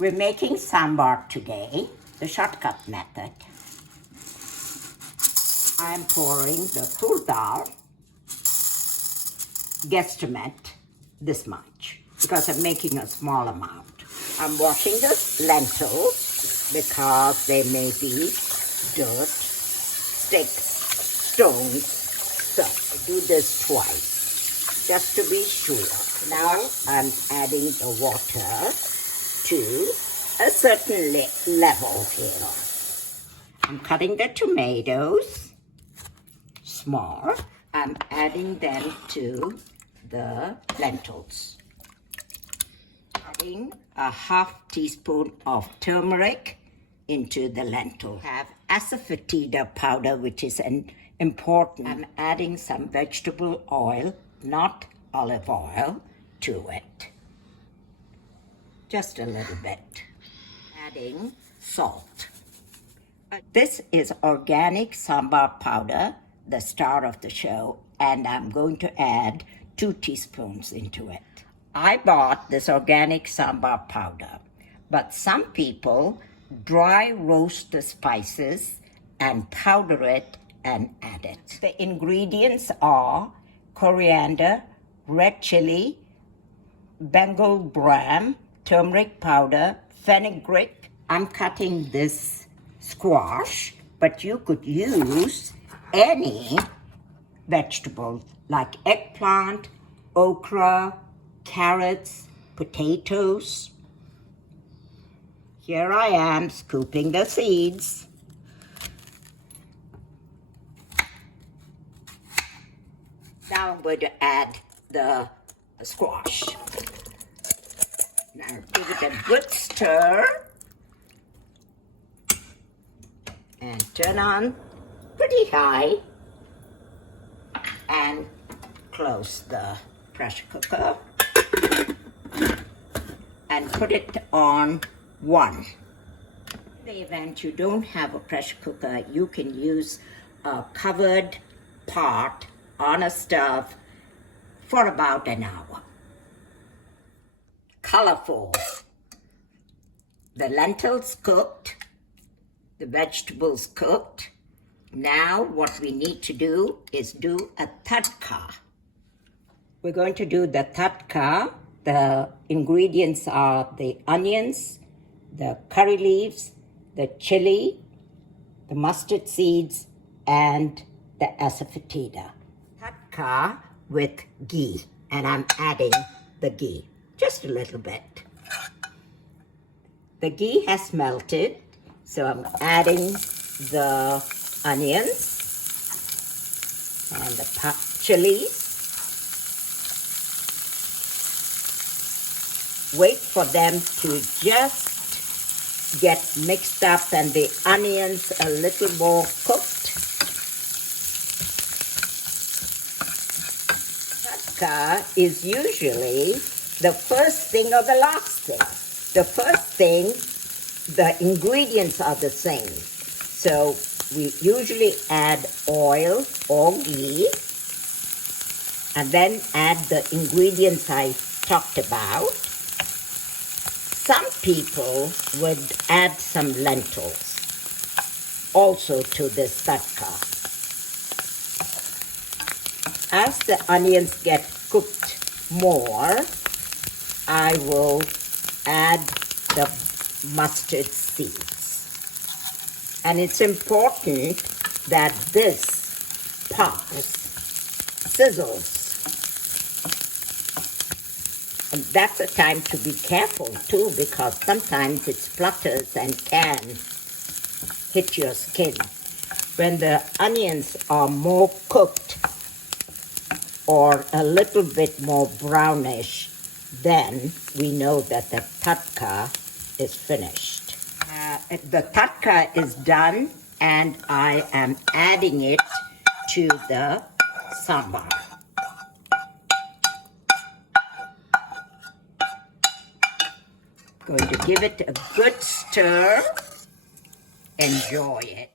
We're making sambar today, the shortcut method. I'm pouring the tur dal, guesstimate this much, because I'm making a small amount. I'm washing the lentils because there may be dirt, sticks, stones, so I do this twice, just to be sure. Now I'm adding the water to a certain level here. I'm cutting the tomatoes small. I'm adding them to the lentils. Adding a half teaspoon of turmeric into the lentil. Have asafoetida powder, which is important. I'm adding some vegetable oil, not olive oil, to it. Just a little bit. Adding salt. This is organic sambar powder, the star of the show, and I'm going to add 2 teaspoons into it. I bought this organic sambar powder, but some people dry roast the spices and powder it and add it. The ingredients are coriander, red chili, Bengal gram, turmeric powder, fenugreek. I'm cutting this squash, but you could use any vegetable like eggplant, okra, carrots, potatoes. Here I am scooping the seeds. Now I'm going to add the squash. Now give it a good stir and turn on pretty high and close the pressure cooker and put it on 1. In the event you don't have a pressure cooker, you can use a covered pot on a stove for about an hour. Colorful. The lentils cooked, the vegetables cooked. Now what we need to do is do a tadka. We're going to do the tadka. The ingredients are the onions, the curry leaves, the chili, the mustard seeds, and the asafoetida. Tadka with ghee, and I'm adding the ghee, just a little bit. The ghee has melted, so I'm adding the onions and the chilies. Wait for them to just get mixed up and the onions a little more cooked. Tadka is usually the first thing or the last thing. The first thing, the ingredients are the same. So we usually add oil or ghee and then add the ingredients I talked about. Some people would add some lentils also to this tadka. As the onions get cooked more, I will add the mustard seeds. And it's important that this pops, sizzles. And that's a time to be careful too, because sometimes it splutters and can hit your skin. When the onions are more cooked or a little bit more brownish, then we know that the tadka is finished. The tadka is done and I am adding it to the sambar. Going to give it a good stir. Enjoy it.